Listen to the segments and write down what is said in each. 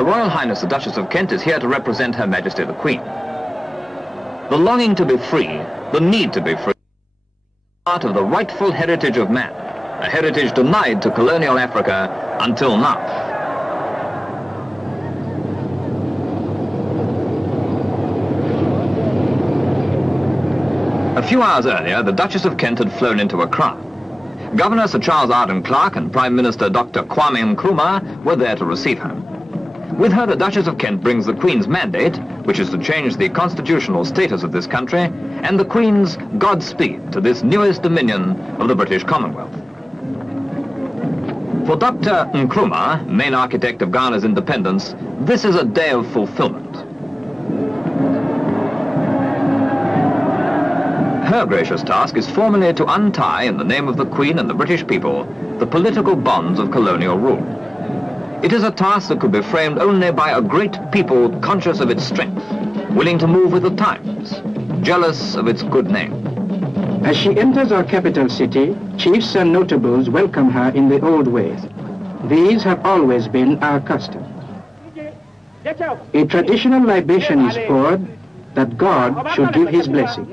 Her Royal Highness the Duchess of Kent is here to represent Her Majesty the Queen. The longing to be free, the need to be free, part of the rightful heritage of man, a heritage denied to colonial Africa until now. A few hours earlier, the Duchess of Kent had flown into Accra. Governor Sir Charles Arden Clarke and Prime Minister Dr. Kwame Nkrumah were there to receive her. With her, the Duchess of Kent brings the Queen's mandate, which is to change the constitutional status of this country, and the Queen's Godspeed to this newest dominion of the British Commonwealth. For Dr. Nkrumah, main architect of Ghana's independence, this is a day of fulfillment. Her gracious task is formally to untie, in the name of the Queen and the British people, the political bonds of colonial rule. It is a task that could be framed only by a great people conscious of its strength, willing to move with the times, jealous of its good name. As she enters our capital city, chiefs and notables welcome her in the old ways. These have always been our custom. A traditional libation is poured that God should give his blessing.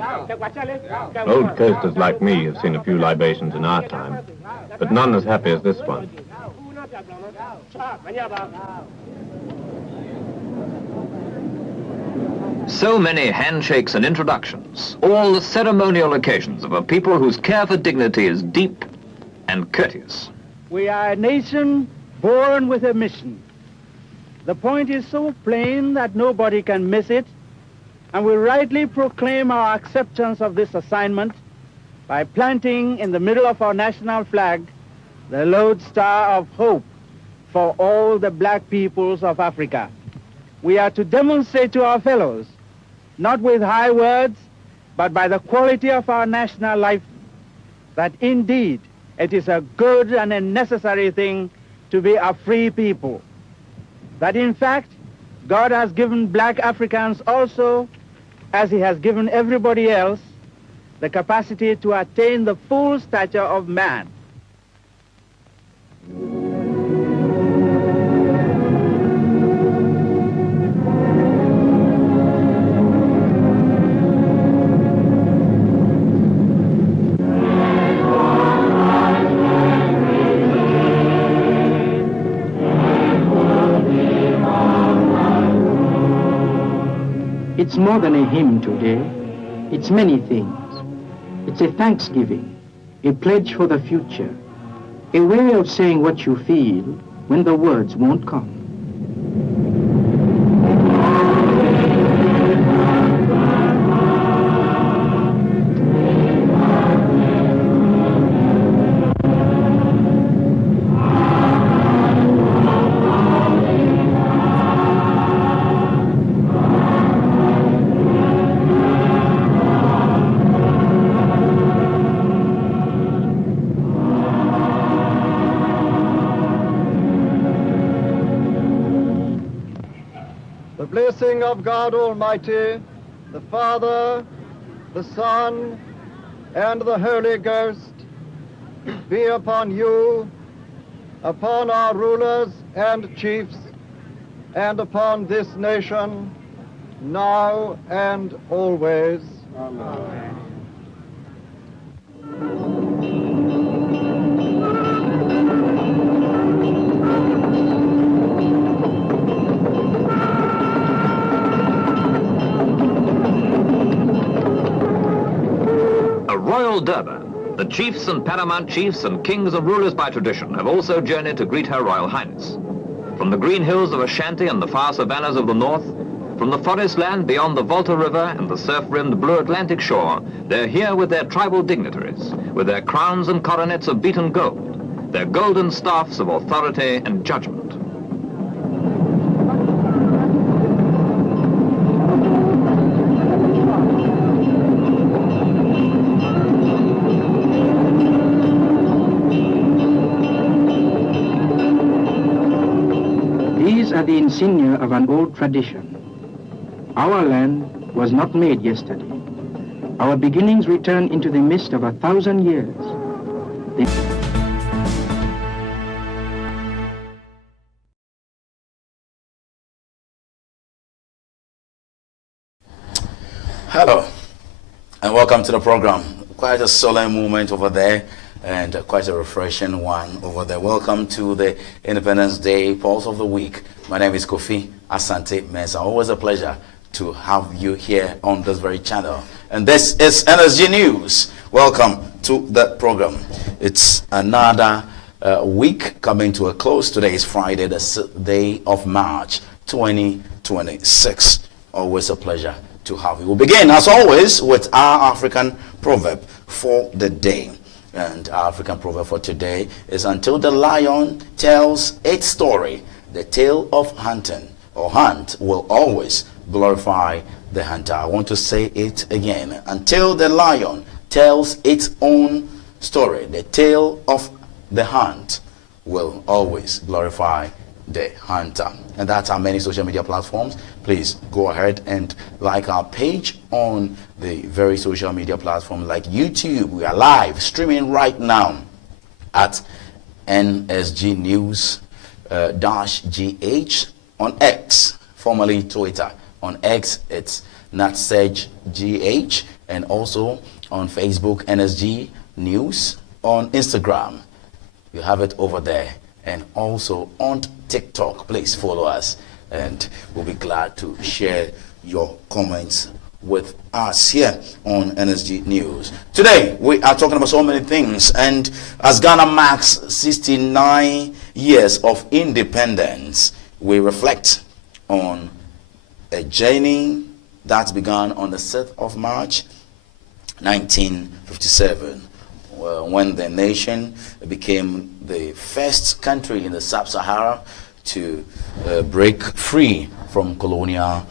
Old coasters like me have seen a few libations in our time, but none as happy as this one. So many handshakes and introductions, all the ceremonial occasions of a people whose care for dignity is deep and courteous. We are a nation born with a mission. The point is so plain that nobody can miss it, and we rightly proclaim our acceptance of this assignment by planting in the middle of our national flag the lodestar of hope for all the black peoples of Africa. We are to demonstrate to our fellows, not with high words, but by the quality of our national life, that indeed it is a good and a necessary thing to be a free people. That in fact, God has given black Africans also, as he has given everybody else, the capacity to attain the full stature of man. It's more than a hymn today. It's many things. It's a thanksgiving, a pledge for the future, a way of saying what you feel when the words won't come. The blessing of God Almighty, the Father, the Son, and the Holy Ghost be upon you, upon our rulers and chiefs, and upon this nation, now and always. Amen. Royal Durbar, the chiefs and paramount chiefs and kings and rulers by tradition have also journeyed to greet Her Royal Highness. From the green hills of Ashanti and the far savannas of the north, from the forest land beyond the Volta River and the surf-rimmed blue Atlantic shore, they're here with their tribal dignitaries, with their crowns and coronets of beaten gold, their golden staffs of authority and judgment. These are the insignia of an old tradition. Our land was not made yesterday. Our beginnings return into the mist of 1,000 years. welcome to the program. Quite a solemn moment over there and quite a refreshing one over there. Welcome to the Independence Day Pulse of the Week. My name is Kofi Asante Mensah. Always a pleasure to have you here on this very channel. And this is NSG News. Welcome to the program. It's another week coming to a close. Today is Friday, the 6th day of March 2026. Always a pleasure to have you. We'll begin, as always, with our African proverb for the day. And our African proverb for today is, until the lion tells its story, the tale of hunting or hunt will always glorify the hunter. I want to say it again. Until the lion tells its own story, the tale of the hunt will always glorify the hunter. And that's our many social media platforms. Please go ahead and like our page on the very social media platform like YouTube. We are live streaming right now at NSG News -GH on X, formerly Twitter. On X, it's NatSegGH, and also on Facebook, NSG News. On Instagram, you have it over there, and also on TikTok. Please follow us, and we'll be glad to share your comments with us here on NSG News. Today, we are talking about so many things, and as Ghana marks 69 years of independence, we reflect on a journey that began on the 6th of March 1957, when the nation became the first country in the Sub-Sahara to break free from colonial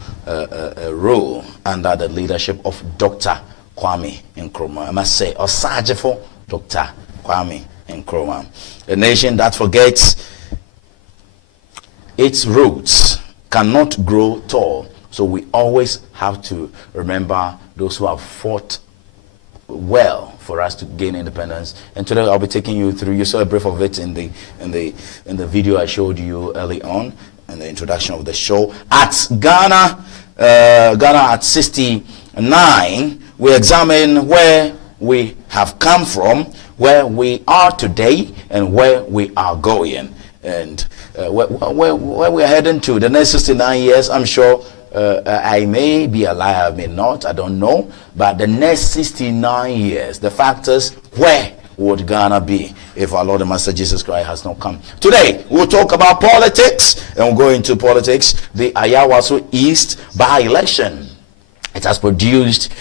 rule under the leadership of Dr. Kwame Nkrumah. I must say, Osajefo Dr. Kwame Nkrumah. A nation that forgets its roots cannot grow tall. So we always have to remember those who have fought well for us to gain independence. And today I'll be taking you through. You saw a brief of it in the video I showed you early on in the introduction of the show. At Ghana at 69, we examine where we have come from, where we are today, and where we are going, and where we are heading to. The next 69 years, I'm sure. I may be alive, I may not, I don't know. But the next 69 years, the fact is, where would Ghana be if our Lord and Master Jesus Christ has not come? Today, we'll talk about politics, and we'll go into politics. The Ayawaso East by-election. It has produced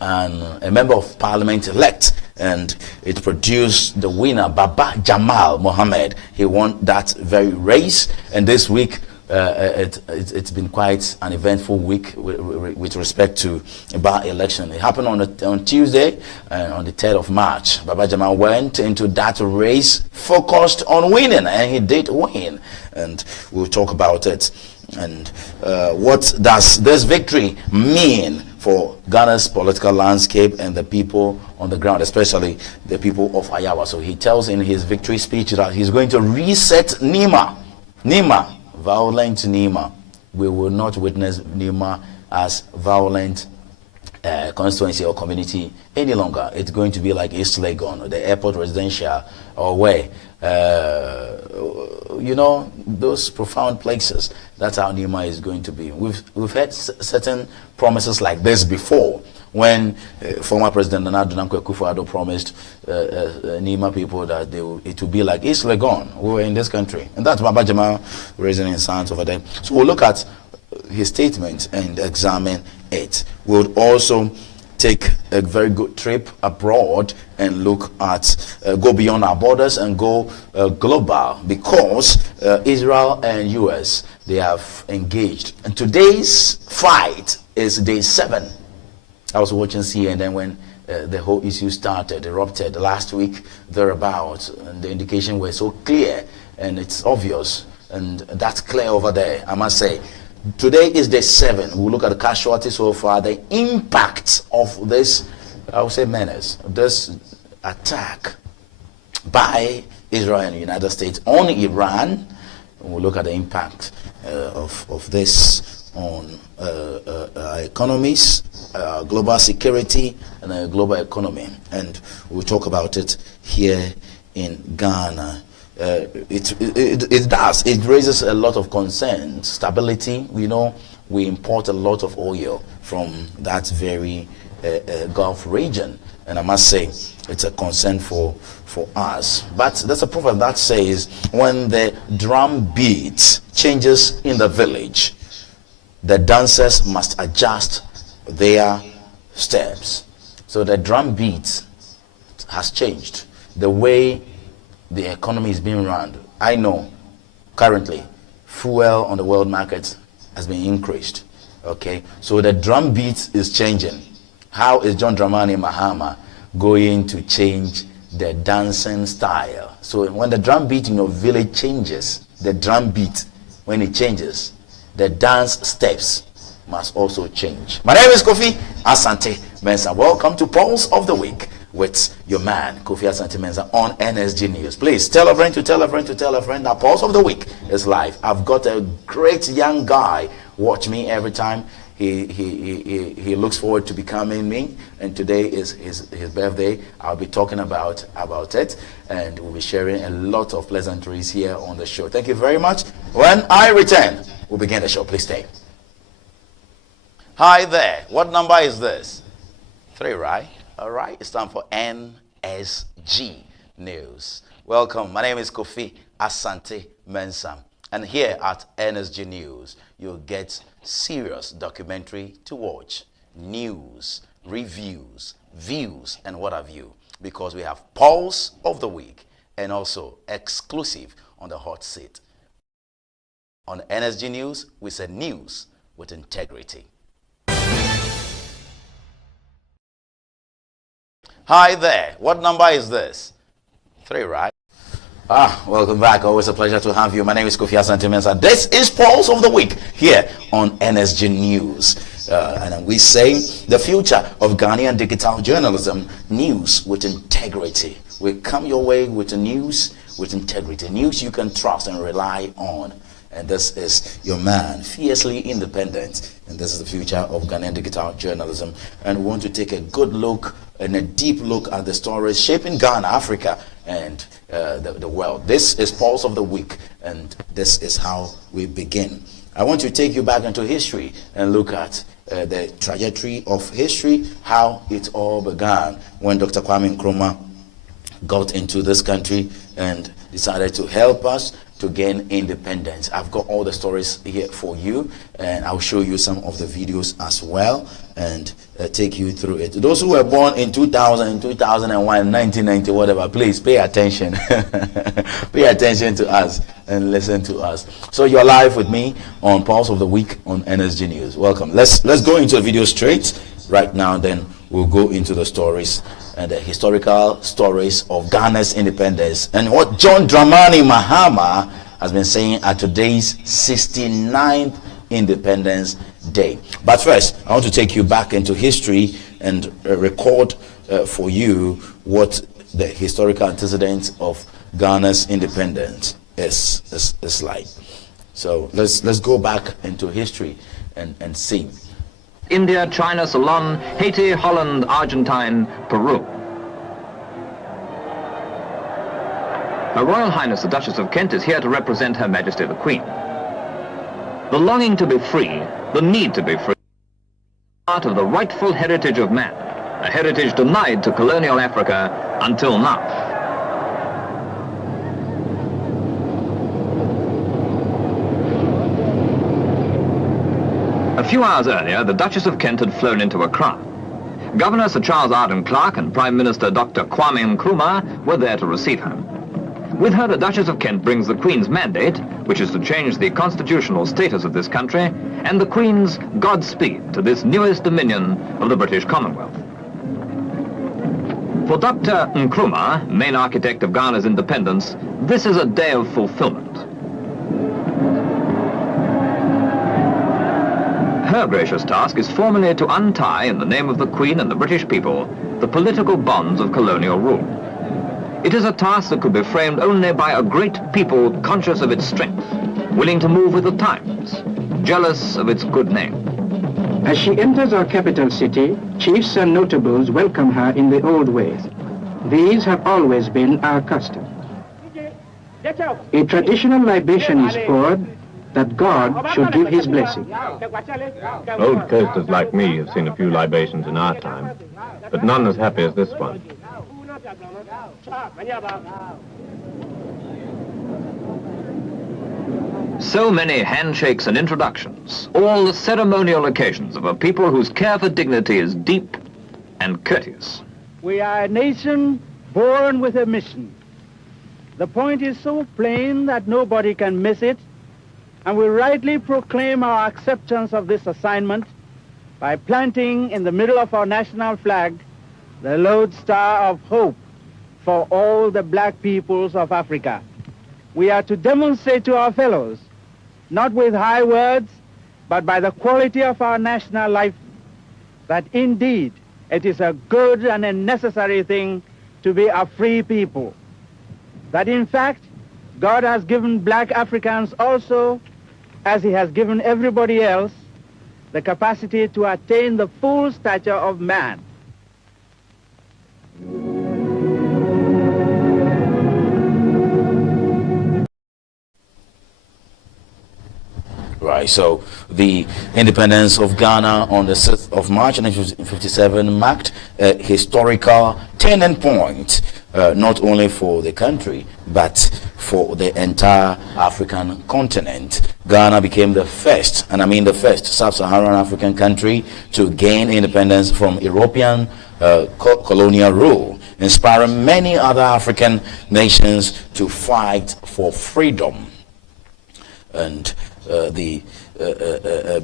a member of parliament elect, and it produced the winner, Baba Jamal Mohammed. He won that very race, and this week, it's been quite an eventful week with respect to by-election. It happened on Tuesday, on the 3rd of March. Baba Jamal went into that race focused on winning, and he did win. And we'll talk about it. And what does this victory mean for Ghana's political landscape and the people on the ground, especially the people of Ayawa? So he tells in his victory speech that he's going to reset Nima. Violent Nima. We will not witness Nima as violent constituency or community any longer. It's going to be like East Legon, the airport residential, or where, those profound places. That's how Nima is going to be. We've had certain promises like this before, when former President Nana Addo Akufo-Addo promised Nima people that it would be like East Legon. We were in this country. And that's Baba Jamal raising his hands over there. So we'll look at his statement and examine it. We'll also take a very good trip abroad and look at, go beyond our borders and go global, because Israel and US, they have engaged. And today's fight is day 7. I was watching CNN when the whole issue erupted last week, thereabouts, and the indication were so clear, and it's obvious, and that's clear over there, I must say. Today is day 7. We'll look at the casualties so far, the impact of this, I would say, menace, this attack by Israel and the United States on Iran. We'll look at the impact of this on economies, global security, and global economy. And we'll talk about it here in Ghana. It does. It raises a lot of concern. Stability, we know we import a lot of oil from that very Gulf region. And I must say, it's a concern for us. But there's a proverb that says, when the drum beat changes in the village, the dancers must adjust their steps. So the drum beat has changed. The way the economy is being run. I know currently fuel on the world market has been increased. Okay, so the drum beat is changing. How is John Dramani Mahama going to change the dancing style? So when the drum beat in your village changes, the drum beat, when it changes, the dance steps must also change. My name is Kofi Asante Mensah. Welcome to Pulse of the Week with your man, Kofi Asante Mensah, on NSG News. Please tell a friend to tell a friend to tell a friend that Pulse of the Week is live. I've got a great young guy. Watch me every time. He looks forward to becoming me, and today is his birthday. I'll be talking about it, and we'll be sharing a lot of pleasantries here on the show. Thank you very much. When I return, we'll begin the show. Please stay. Hi there. What number is this? 3, right? All right. It's time for NSG News. Welcome. My name is Kofi Asante Mensah. And here at NSG News, you'll get serious documentary to watch, news, reviews, views, and what have you. Because we have Pulse of the Week and also exclusive on the hot seat. On NSG News, we say news with integrity. Hi there. What number is this? 3, right? Welcome back. Always a pleasure to have you. My name is Kofi Asante Mensah. This is Pulse of the Week here on NSG News. And we say the future of Ghanaian digital journalism, news with integrity. We come your way with the news with integrity. News you can trust and rely on. And this is your man, fiercely independent. And this is the future of Ghanaian digital journalism. And we want to take a good look and a deep look at the stories shaping Ghana, Africa, and the world. This is Pulse of the Week, and this is how we begin. I want to take you back into history and look at the trajectory of history, how it all began when Dr. Kwame Nkrumah got into this country and decided to help us to gain independence. I've got all the stories here for you, and I'll show you some of the videos as well and take you through it. Those who were born in 2000, 2001, 1990, whatever, please pay attention. Pay attention to us and listen to us. So you're live with me on Pulse of the Week on NSG News. Welcome. Let's go into the video straight right now, then we'll go into the stories and the historical stories of Ghana's independence and what John Dramani Mahama has been saying at today's 69th Independence Day. But first, I want to take you back into history and record for you what the historical antecedents of Ghana's independence is like. So let's go back into history and see. India, China, Ceylon, Haiti, Holland, Argentine, Peru. Her Royal Highness the Duchess of Kent is here to represent Her Majesty the Queen. The longing to be free, the need to be free, part of the rightful heritage of man, a heritage denied to colonial Africa until now. A few hours earlier, the Duchess of Kent had flown into Accra. Governor Sir Charles Arden Clarke and Prime Minister Dr. Kwame Nkrumah were there to receive her. With her, the Duchess of Kent brings the Queen's mandate, which is to change the constitutional status of this country, and the Queen's Godspeed to this newest dominion of the British Commonwealth. For Dr. Nkrumah, main architect of Ghana's independence, this is a day of fulfillment. Her gracious task is formally to untie, in the name of the Queen and the British people, the political bonds of colonial rule. It is a task that could be framed only by a great people conscious of its strength, willing to move with the times, jealous of its good name. As she enters our capital city, chiefs and notables welcome her in the old ways. These have always been our custom. A traditional libation is poured that God should give his blessing. Old coasters like me have seen a few libations in our time, but none as happy as this one. So many handshakes and introductions, all the ceremonial occasions of a people whose care for dignity is deep and courteous. We are a nation born with a mission. The point is so plain that nobody can miss it, and we rightly proclaim our acceptance of this assignment by planting in the middle of our national flag the lodestar of hope for all the black peoples of Africa. We are to demonstrate to our fellows, not with high words, but by the quality of our national life, that indeed it is a good and a necessary thing to be a free people. That in fact, God has given black Africans also, as he has given everybody else, the capacity to attain the full stature of man. Right, so the independence of Ghana on the 6th of March 1957 marked a historical turning point, not only for the country, but for the entire African continent. Ghana became the first, and I mean the first, sub-Saharan African country to gain independence from European colonial rule, inspiring many other African nations to fight for freedom. And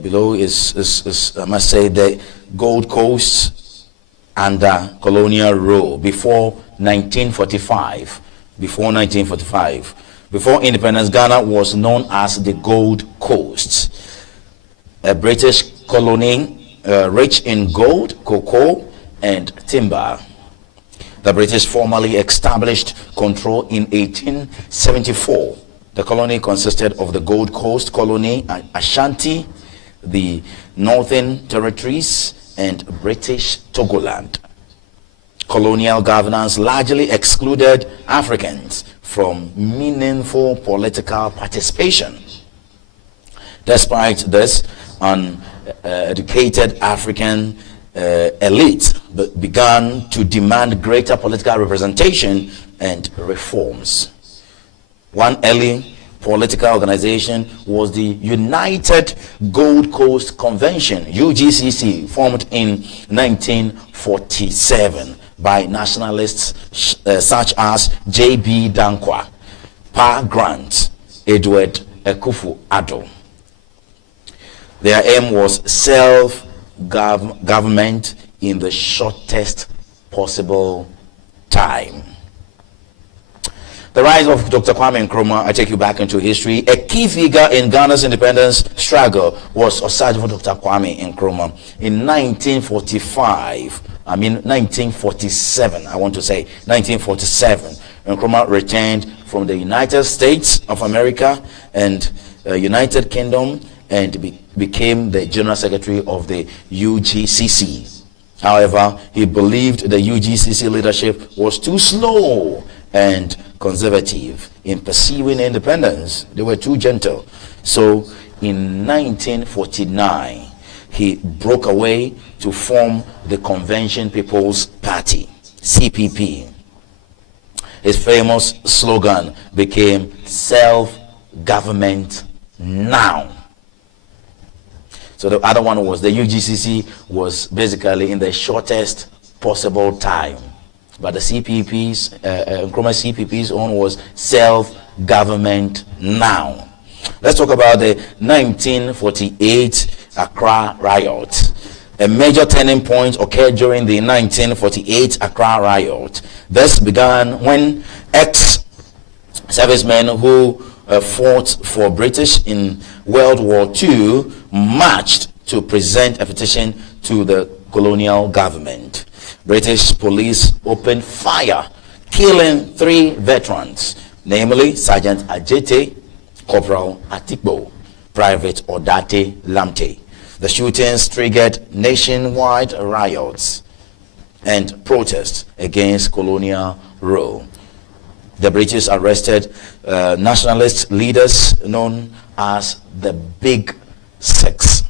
below is I must say, the Gold Coast under colonial rule before 1945. Before independence, Ghana was known as the Gold Coast, a British colony rich in gold, cocoa, and timber. The British formally established control in 1874. The colony consisted of the Gold Coast colony, Ashanti, the Northern Territories, and British Togoland. Colonial governance largely excluded Africans from meaningful political participation. Despite this, an educated African elite began to demand greater political representation and reforms. One early political organization was the United Gold Coast Convention, UGCC, formed in 1947 by nationalists such as J.B. Dankwa, Pa Grant, Edward Akufo-Addo. Their aim was self-government in the shortest possible time. The rise of Dr. Kwame Nkrumah, I take you back into history. A key figure in Ghana's independence struggle was Osagyefo Dr. Kwame Nkrumah. In 1947, 1947, Nkrumah returned from the United States of America and United Kingdom and became the General Secretary of the UGCC. However, he believed the UGCC leadership was too slow and conservative in pursuing independence. They were too gentle. So in 1949, he broke away to form the Convention People's Party, CPP. His famous slogan became self-government now. So the other one was the UGCC was basically in the shortest possible time. But the CPP's, Nkrumah CPP's own was self-government now. Let's talk about the 1948 Accra riot. A major turning point occurred during the 1948 Accra riot. This began when ex-servicemen who fought for British in World War II marched to present a petition to the colonial government. British police opened fire, killing 3 veterans, namely Sergeant Ajete, Corporal Atikbo. Private Odate Lamte. The shootings triggered nationwide riots and protests against colonial rule. The British arrested nationalist leaders known as the Big Six.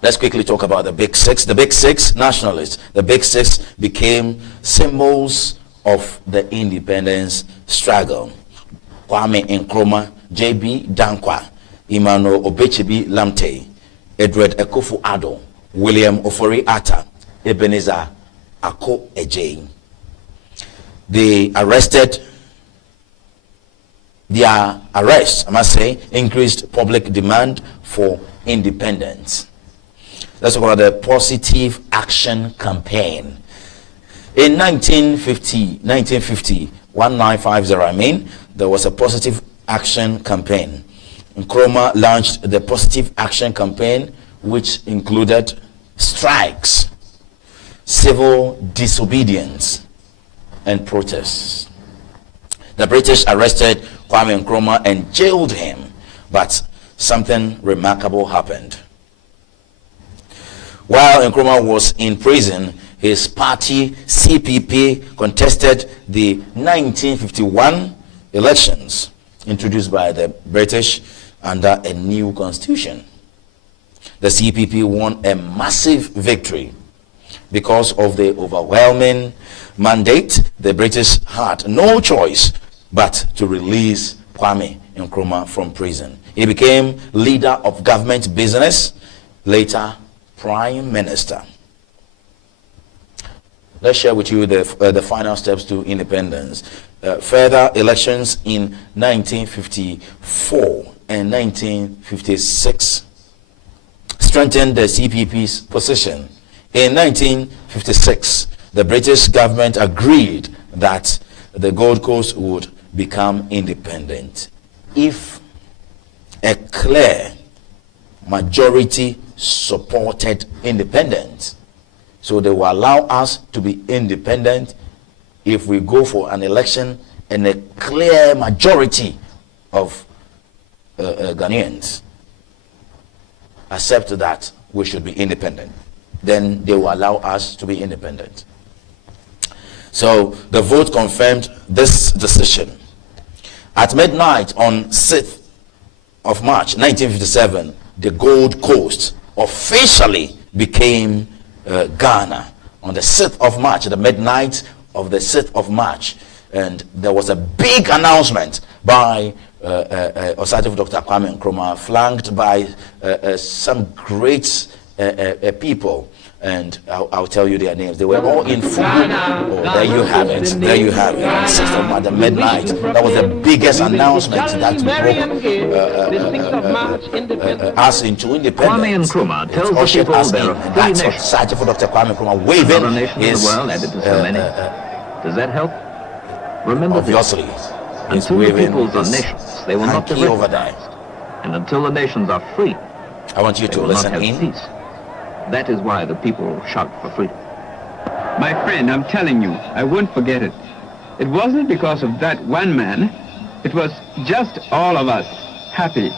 Let's quickly talk about the Big Six. The Big Six nationalists, the Big Six became symbols of the independence struggle. Kwame Nkrumah, J.B. Dankwa, Emmanuel Obechebi Lamte, Edward Akufo-Addo, William Ofori Atta, Ebenezer Ako Ejei. Their arrest, I must say, increased public demand for independence. Let's talk about the Positive Action Campaign. In 1950, 1950, there was a Positive Action Campaign. Nkrumah launched the Positive Action Campaign, which included strikes, civil disobedience, and protests. The British arrested Kwame Nkrumah and jailed him, but something remarkable happened. While Nkrumah was in prison, his party CPP contested the 1951 elections introduced by the British under a new constitution. The CPP won a massive victory. Because of the overwhelming mandate, the British had no choice but to release Kwame Nkrumah from prison. He became leader of government business, later Prime Minister. Let's share with you the final steps to independence. Further elections in 1954 and 1956 strengthened the CPP's position. In 1956, the British government agreed that the Gold Coast would become independent if a clear majority supported independence. So they will allow us to be independent if we go for an election and a clear majority of Ghanaians accept that we should be independent. Then they will allow us to be independent. So the vote confirmed this decision. At midnight on 6th of March 1957, the Gold Coast officially became Ghana. On the 6th of March, at the midnight of the 6th of March, and there was a big announcement by Osajifo Dr. Kwame Nkrumah, flanked by some great people, and I'll tell you their names. They were all in full. Oh, there you have it. There you have it. 6th of March at midnight. That was the biggest announcement that broke us into independence. Kwame Nkrumah tells the people there are three nations. Osajifo Dr. Kwame Nkrumah waving Other nations in the world added to so many. Does that help? Remember, obviously, until the peoples are nations, they will not be recognized. And until the nations are free, I want you to listen in. Peace. That is why the people shout for freedom. My friend, I'm telling you, I won't forget it. It wasn't because of that one man. It was just all of us happy.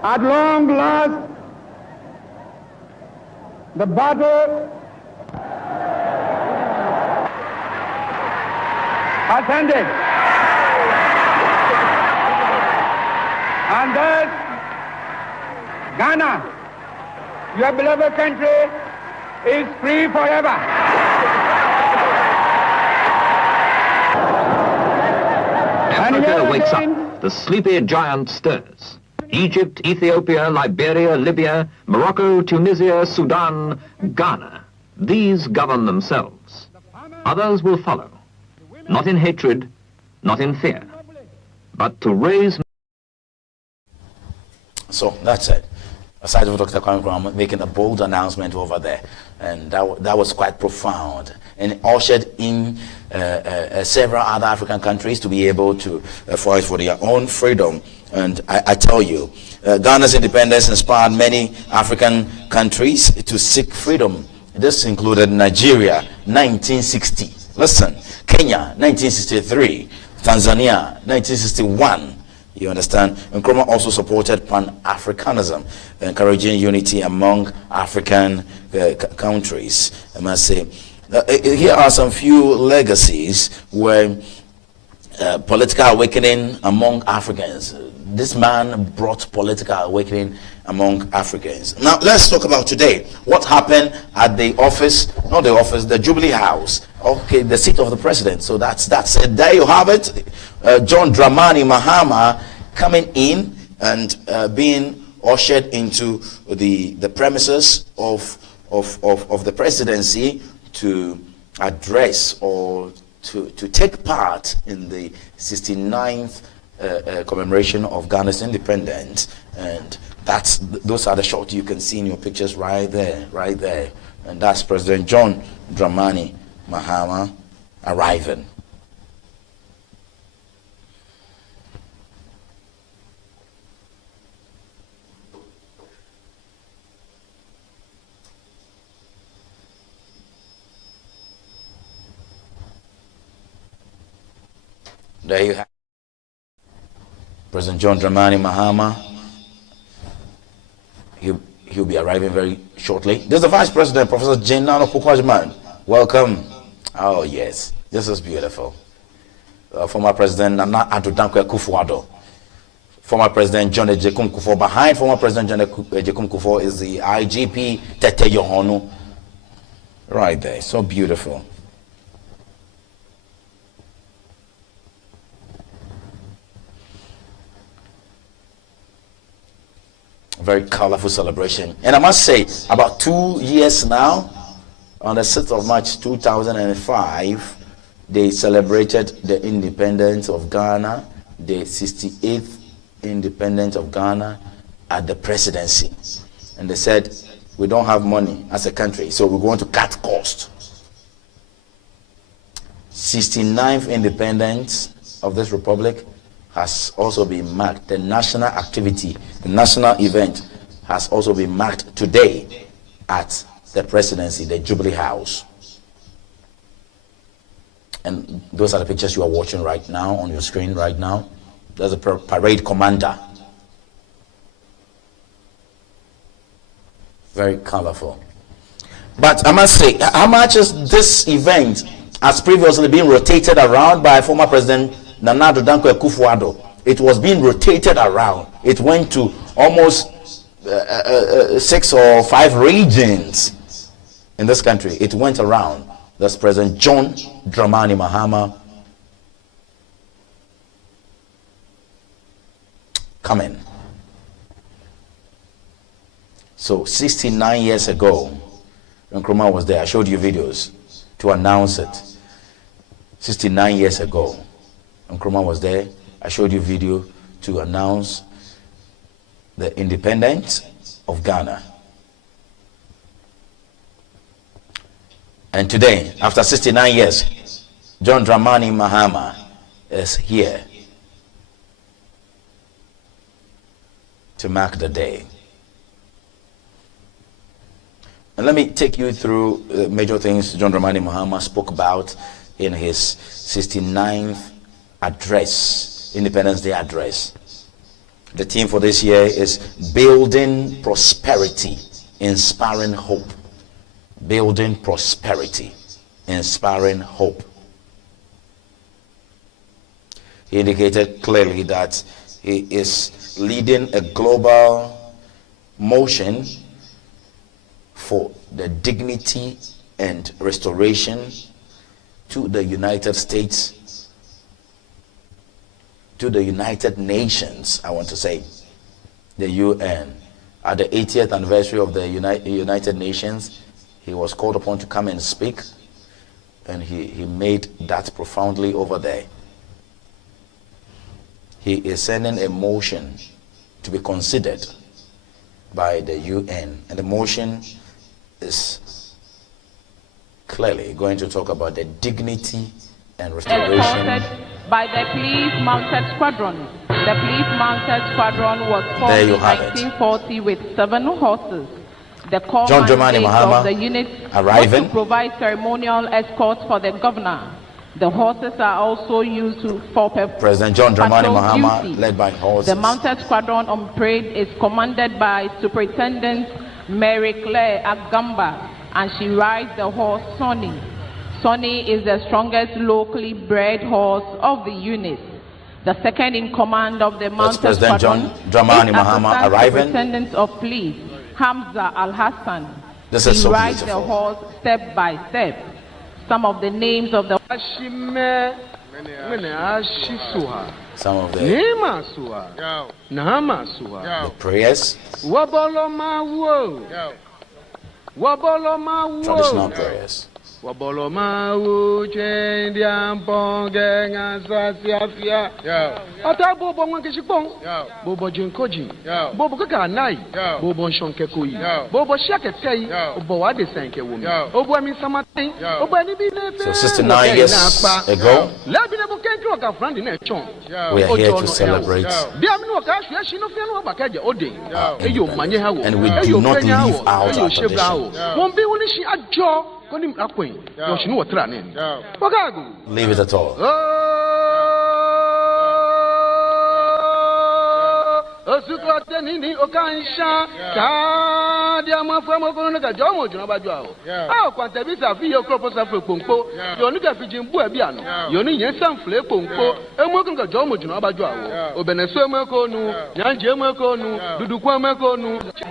At long last, the battle has ended. And thus, Ghana, your beloved country, is free forever. Africa wakes up. The sleepy giant stirs. Egypt, Ethiopia, Liberia, Libya, Morocco, Tunisia, Sudan, Ghana. These govern themselves. Others will follow, not in hatred, not in fear, but to raise... So that's it. aside from Dr. Kwame Nkrumah making a bold announcement over there, and that was quite profound, and it ushered in several other African countries to be able to fight for their own freedom. And I tell you, Ghana's independence inspired many African countries to seek freedom. This included Nigeria, 1960. Listen, Kenya, 1963. Tanzania, 1961. You understand? Nkrumah also supported Pan-Africanism, encouraging unity among African countries. I must say, here are some few legacies where political awakening among Africans. This man brought political awakening among Africans. Now, let's talk about today. What happened at the office, not the office, the Jubilee House. Okay, the seat of the president. So that's it. There you have it. John Dramani Mahama coming in and being ushered into the premises of the presidency to address or to take part in the 69th commemoration of Ghana's independence. And those are the shots you can see in your pictures right there. And that's President John Dramani Mahama arriving. There you have President John Dramani Mahama. He'll be arriving very shortly. There's the Vice President, Professor Jane Nano Pukwajman. Welcome. Oh yes, this is beautiful. Former President Nana Addo Dankwa Akufo-Addo. Former President John Agyekum Kufuor. Behind former President John Agyekum Kufuor is the IGP Tete Yohonu. Right there, so beautiful. Very colorful celebration. And I must say, about 2 years now, on the 6th of March 2005, they celebrated the independence of Ghana, the 68th independence of Ghana at the presidency. And they said, we don't have money as a country, so we're going to cut costs. 69th independence of this republic has also been marked. The national activity, the national event has also been marked today at the presidency, the Jubilee House. And those are the pictures you are watching right now on your screen right now. There's a parade commander. Very colorful. But I must say, how much is this event has previously been rotated around by former President Nana Addo Dankwa Akufo-Addo? It was being rotated around. It went to almost 6 or 5 regions in this country. It went around. That's President John Dramani Mahama coming. So 69 years ago, Nkrumah was there. I showed you videos to announce it. 69 years ago, Nkrumah was there. I showed you video to announce the independence of Ghana. And today, after 69 years, John Dramani Mahama is here to mark the day. And let me take you through major things John Dramani Mahama spoke about in his 69th address, Independence Day address. The theme for this year is Building Prosperity, Inspiring Hope. Building prosperity, inspiring hope. He indicated clearly that he is leading a global motion for the dignity and restoration to the United States, to the United Nations, I want to say, the UN. At the 80th anniversary of the United Nations, he was called upon to come and speak, and he made that profoundly over there. He is sending a motion to be considered by the UN, and the motion is clearly going to talk about the dignity and restoration. Escorted by the Police Mounted Squadron. The Police Mounted Squadron was formed in 1940 with 7 horses. The core mandate of the unit was to provide ceremonial escorts for the governor. The horses are also used for President John Dramani Mahama, led by horses. The Mounted Squadron on parade is commanded by Superintendent Mary Claire Agamba, and she rides the horse Sonny. Sonny is the strongest locally bred horse of the unit. The second in command of the Mounted Squadron John Dramani Mahama arriving. Superintendent of Police Hamza Al Hassan. This is so rides beautiful. the horse step by step. Some of the names of the prayers, traditional prayers. So 69 years ago, we are here to celebrate and we do not leave out our tradition. Leave it at all.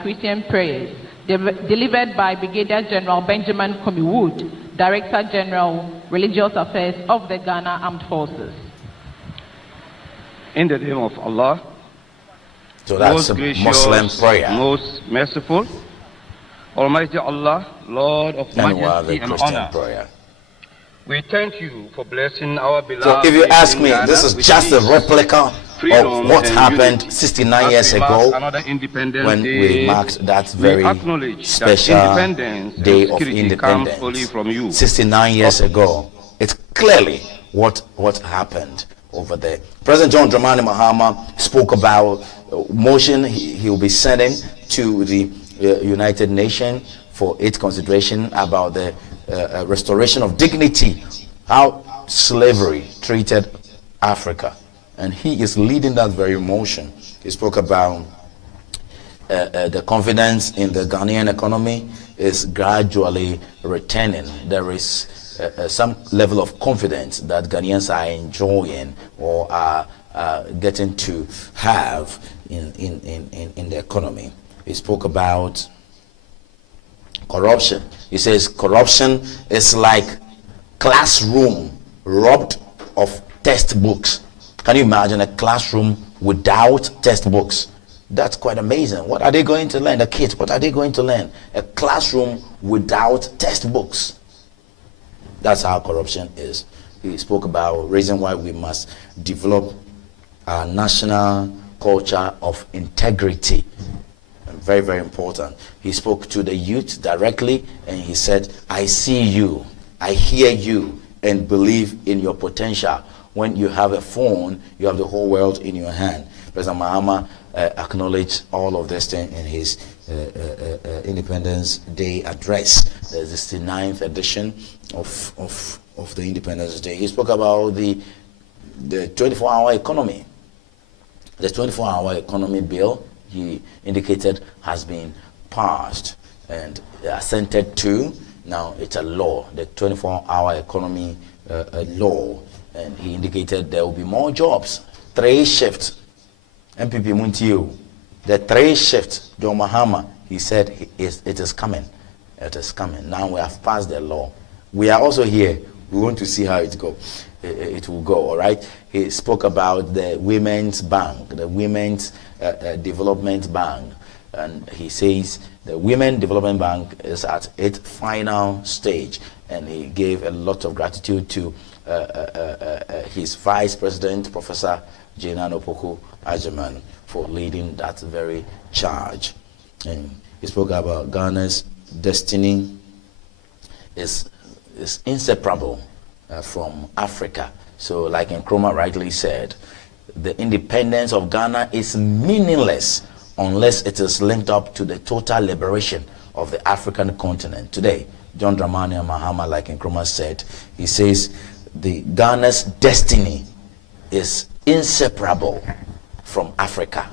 Christian prayers delivered by Brigadier General Benjamin Komi Wood, Director General, Religious Affairs of the Ghana Armed Forces. In the name of Allah, so that's most a gracious, Muslim prayer. Most merciful, Almighty Allah, Lord of majesty and honor. Prayer. We thank you for blessing our beloved. So if you ask me, this is just a replica of what happened 69 years ago when we marked that very special day of independence. 69 years ago. It's clearly what happened over there. President John Dramani Mahama spoke about motion he will be sending to the United Nations for its consideration about the restoration of dignity, how slavery treated Africa. And he is leading that very motion. He spoke about the confidence in the Ghanaian economy is gradually returning. There is some level of confidence that Ghanaians are enjoying or are getting to have in the economy. He spoke about corruption. He says corruption is like classroom robbed of textbooks. Can you imagine a classroom without textbooks? That's quite amazing. What are they going to learn? The kids, what are they going to learn? A classroom without textbooks. That's how corruption is. He spoke about reason why we must develop our national culture of integrity. Very, very important. He spoke to the youth directly and he said, I see you, I hear you, and believe in your potential. When you have a phone, you have the whole world in your hand. President Mahama acknowledged all of this thing in his Independence Day address, the 69th edition of the Independence Day. He spoke about the 24-hour economy. The 24-hour economy bill, he indicated, has been passed and assented to. Now it's a law, the 24-hour economy law. And he indicated there will be more jobs. 3 shifts. MPP Muntiu, the 3 shifts, John Mahama, he said it is coming. It is coming. Now we have passed the law. We are also here. We want to see how it goes. It will go, all right? He spoke about the Women's Bank, the Women's Development Bank. And he says the Women Development Bank is at its final stage. And he gave a lot of gratitude to his Vice President, Professor Jane Opoku Agyemang, for leading that very charge. And he spoke about Ghana's destiny is inseparable from Africa. So like Nkrumah rightly said, the independence of Ghana is meaningless unless it is linked up to the total liberation of the African continent. Today, John Dramani Mahama, like Nkrumah said, he says the Ghana's destiny is inseparable from Africa.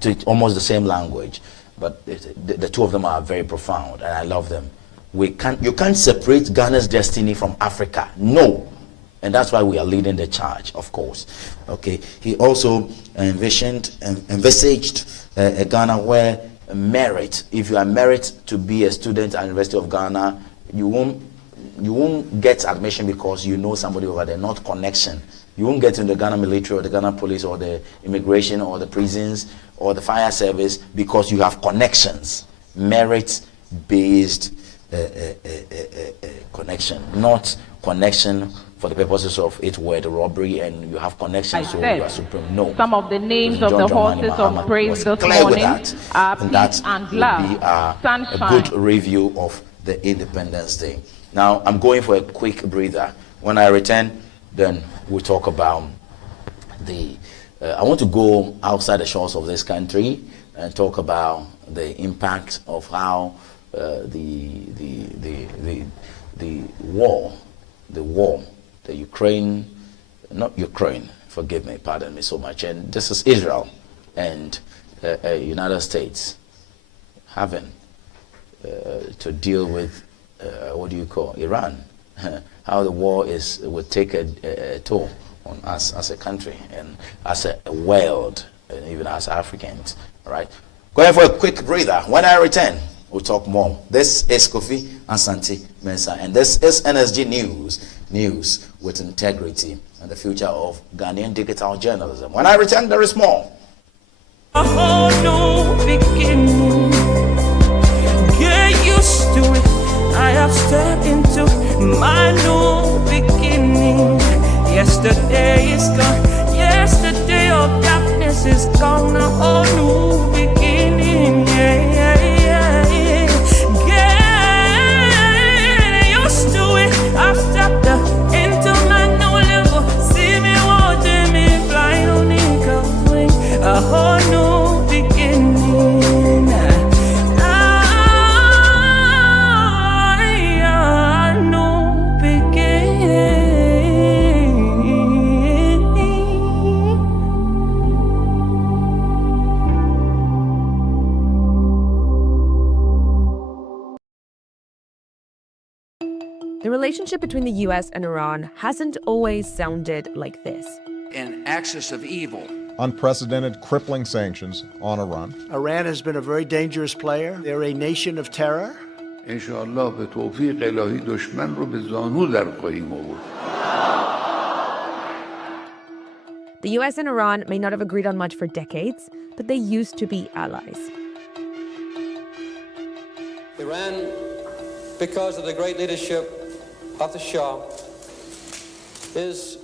So it's almost the same language, but the two of them are very profound, and I love them. You can't separate Ghana's destiny from Africa. No. And that's why we are leading the charge, of course. Okay. He also envisaged a Ghana where merit, if you are merit to be a student at the University of Ghana, you won't get admission because you know somebody over there, not connection. You won't get into the Ghana military or the Ghana police or the immigration or the prisons or the fire service because you have connections. Merit-based connection, not connection for the purposes of it were the robbery and you have connections, so you are supreme. No. Some of the names of the horses of praise this morning are peace and love, sunshine. A good review of the Independence Day. Now, I'm going for a quick breather. When I return, then we'll talk about I want to go outside the shores of this country and talk about the impact of how the Ukraine, not Ukraine, forgive me, pardon me so much, and this is Israel and United States having to deal with what do you call Iran, how the war would take a toll on us as a country and as a world, and even as Africans. All right, going for a quick breather. When I return, we'll talk more. This is Kofi Asante Mensah, and this is NSG News with integrity and the future of Ghanaian digital journalism. When I return, there is more. Oh, no beginning. Get used to it. I have stepped into my new beginning. Yesterday is gone. Yesterday of darkness is gone. A whole new beginning. Yeah, yeah, yeah, yeah. Get used to it. I've stepped into my new level. See me watching me fly on eagle's wing. A whole new beginning. The relationship between the U.S. and Iran hasn't always sounded like this. An axis of evil. Unprecedented, crippling sanctions on Iran. Iran has been a very dangerous player. They're a nation of terror. Inshallah, به توفیق الهی دشمن رو به زانو در خواهیم آورد. The U.S. and Iran may not have agreed on much for decades, but they used to be allies. Iran, because of the great leadership of the Shah, is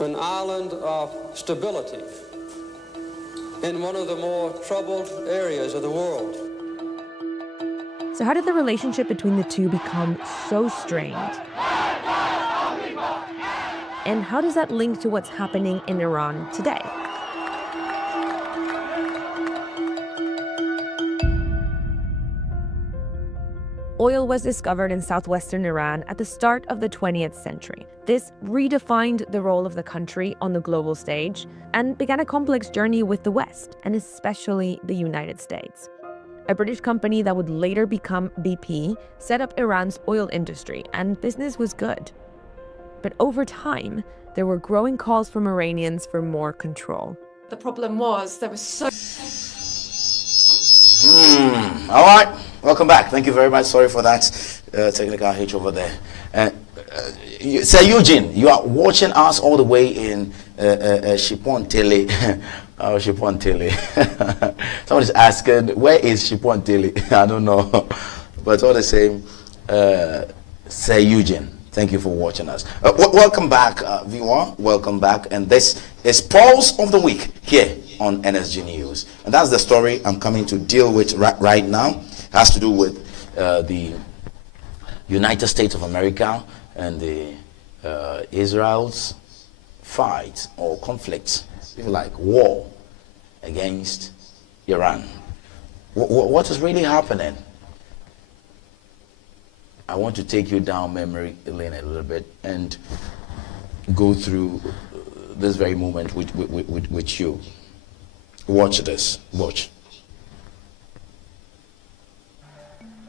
an island of stability in one of the more troubled areas of the world. So how did the relationship between the two become so strained? And how does that link to what's happening in Iran today? Oil was discovered in southwestern Iran at the start of the 20th century. This redefined the role of the country on the global stage and began a complex journey with the West, and especially the United States. A British company that would later become BP set up Iran's oil industry, and business was good. But over time, there were growing calls from Iranians for more control. The problem was there was so... All right, welcome back. Thank you very much. Sorry for that technical hitch over there. Sir Eugene, you are watching us all the way in Shipon Tele. Oh, Shipon Tele. Somebody's asking, where is Shipon Tele? I don't know. But all the same, Sir Eugene, thank you for watching us. Welcome back, viewer. Welcome back. And this is Pulse of the Week here on NSG News. And that's the story I'm coming to deal with right now. It has to do with the United States of America and the Israel's fight or conflict, if you like, war against Iran. What is really happening? I want to take you down memory lane a little bit and go through this very moment with you. Watch this. Watch.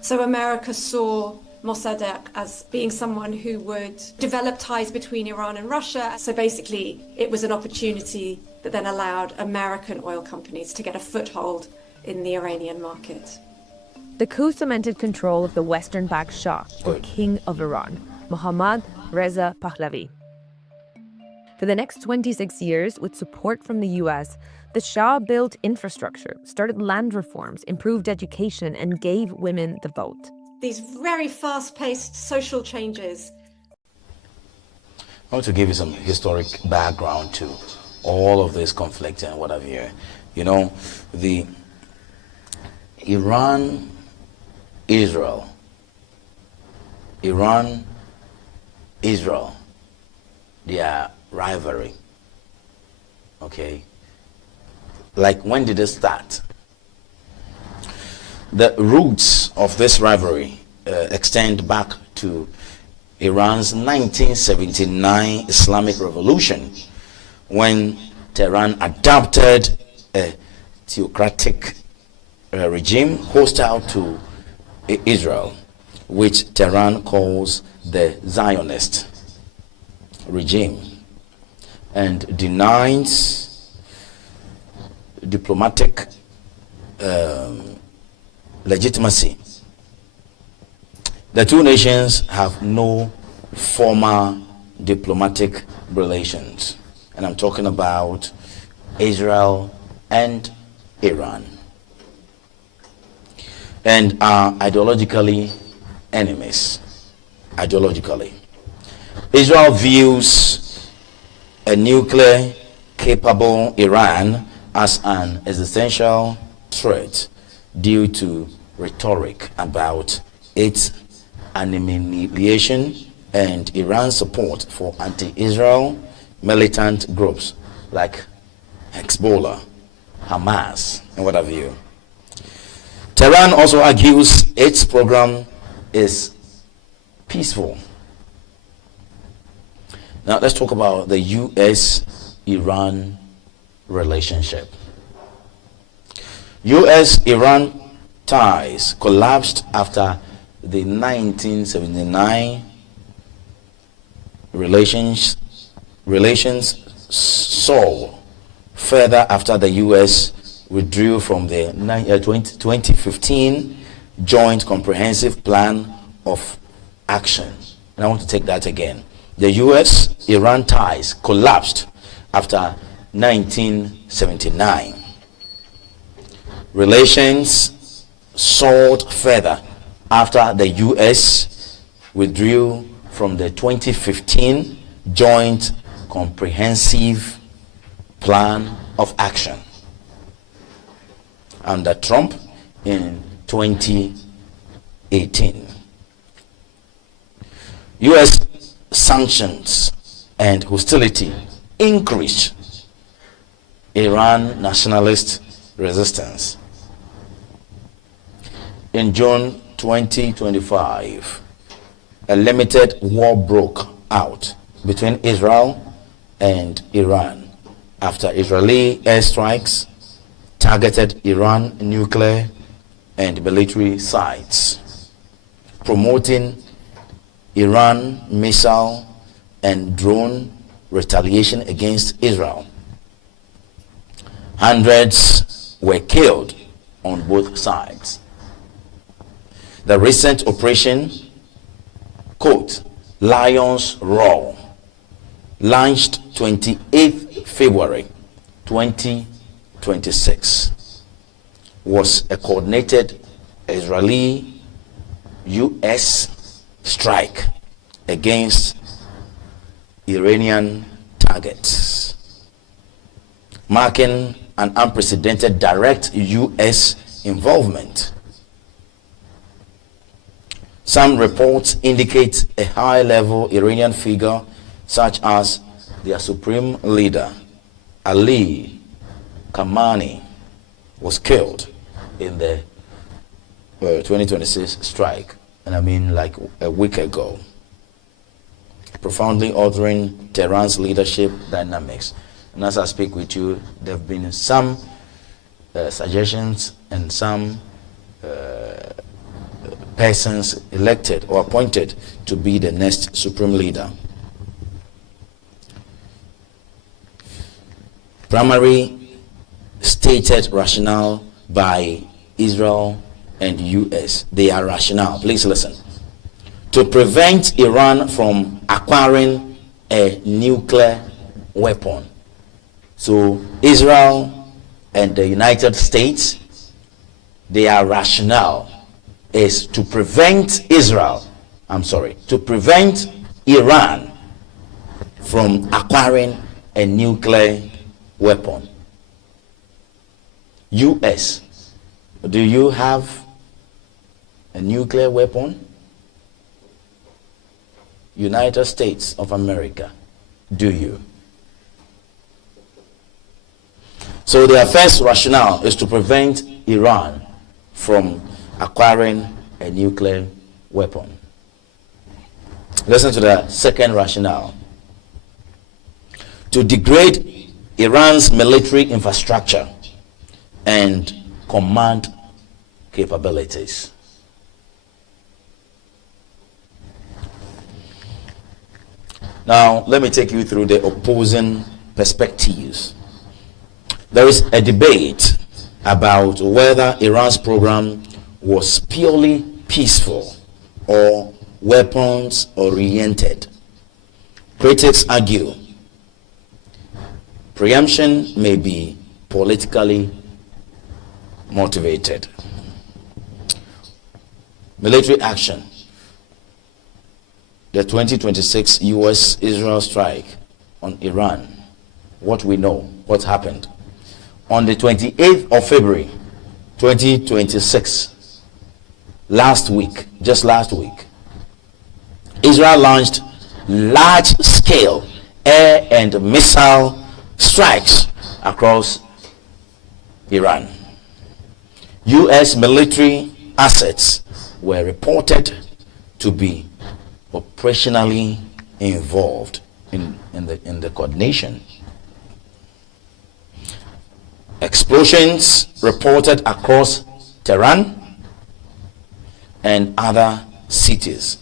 So America saw Mossadegh as being someone who would develop ties between Iran and Russia. So basically, it was an opportunity that then allowed American oil companies to get a foothold in the Iranian market. The coup cemented control of the Western-backed Shah, or King of Iran, Mohammad Reza Pahlavi. For the next 26 years, with support from the US, the Shah built infrastructure, started land reforms, improved education, and gave women the vote. These very fast-paced social changes. I want to give you some historic background to all of this conflict and what have you. You know, the Iran-Israel, their rivalry, okay? Like, when did it start? The roots of this rivalry extend back to Iran's 1979 Islamic Revolution, when Tehran adopted a theocratic regime hostile to Israel, which Tehran calls the Zionist regime, and denies diplomatic legitimacy. The two nations have no formal diplomatic relations, and I'm talking about Israel and Iran, and are ideologically enemies. Ideologically, Israel views a nuclear capable Iran as an existential threat due to rhetoric about its annihilation and Iran's support for anti-Israel militant groups like Hezbollah, Hamas, and what have you. Tehran also argues its program is peaceful. Now let's talk about the US-Iran relationship. US-Iran ties collapsed after the 1979 relations soared further after the US withdrew from the 2015 Joint Comprehensive Plan of Action. And I want to take that again. The US-Iran ties collapsed after 1979. Relations soared further after the US withdrew from the 2015 Joint Comprehensive Plan of Action under Trump in 2018. US sanctions and hostility increased Iran nationalist resistance. In June 2025, a limited war broke out between Israel and Iran after Israeli airstrikes targeted Iran nuclear and military sites, promoting Iran missile and drone retaliation against Israel. Hundreds were killed on both sides. The recent operation, quote, Lion's Roar, launched 28th February 2026, was a coordinated Israeli-US strike against Iranian targets, marking an unprecedented direct U.S. involvement. Some reports indicate a high-level Iranian figure such as their supreme leader, Ali Khamenei, was killed in the 2026 strike, and I mean like a week ago, profoundly altering Tehran's leadership dynamics. And as I speak with you, there have been some suggestions and some persons elected or appointed to be the next supreme leader. Primary stated rationale by Israel and US. They are rationale. Please listen. To prevent Iran from acquiring a nuclear weapon. So Israel and the United States, their rationale is to prevent to prevent Iran from acquiring a nuclear weapon. US, do you have a nuclear weapon? United States of America, do you? So their first rationale is to prevent Iran from acquiring a nuclear weapon. Listen to the second rationale. To degrade Iran's military infrastructure and command capabilities. Now, let me take you through the opposing perspectives. There is a debate about whether Iran's program was purely peaceful or weapons oriented. Critics argue preemption may be politically motivated. Military action. The 2026 US-Israel strike on Iran. What we know, what happened. On the 28th of February, 2026, just last week, Israel launched large-scale air and missile strikes across Iran. US military assets were reported to be operationally involved in the coordination. Explosions reported across Tehran and other cities.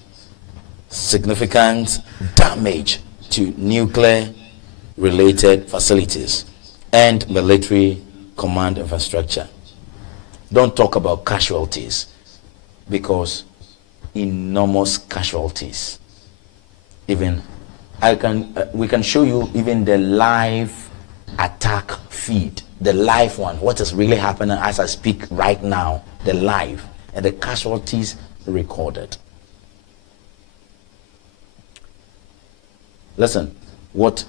Significant damage to nuclear-related facilities and military command infrastructure. Don't talk about casualties, because enormous casualties. Even we can show you even the live attack feed, the live one, what is really happening as I speak right now, the live, and the casualties recorded. Listen, what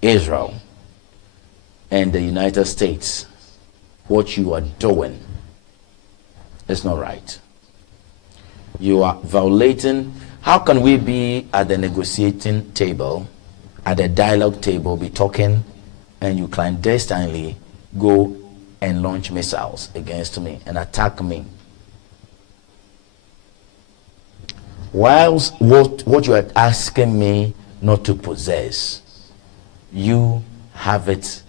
Israel and the United States, what you are doing is not right. You are violating. How can we be at the negotiating table, at the dialogue table, be talking, and you clandestinely go and launch missiles against me and attack me? Whilst what you are asking me not to possess, you have it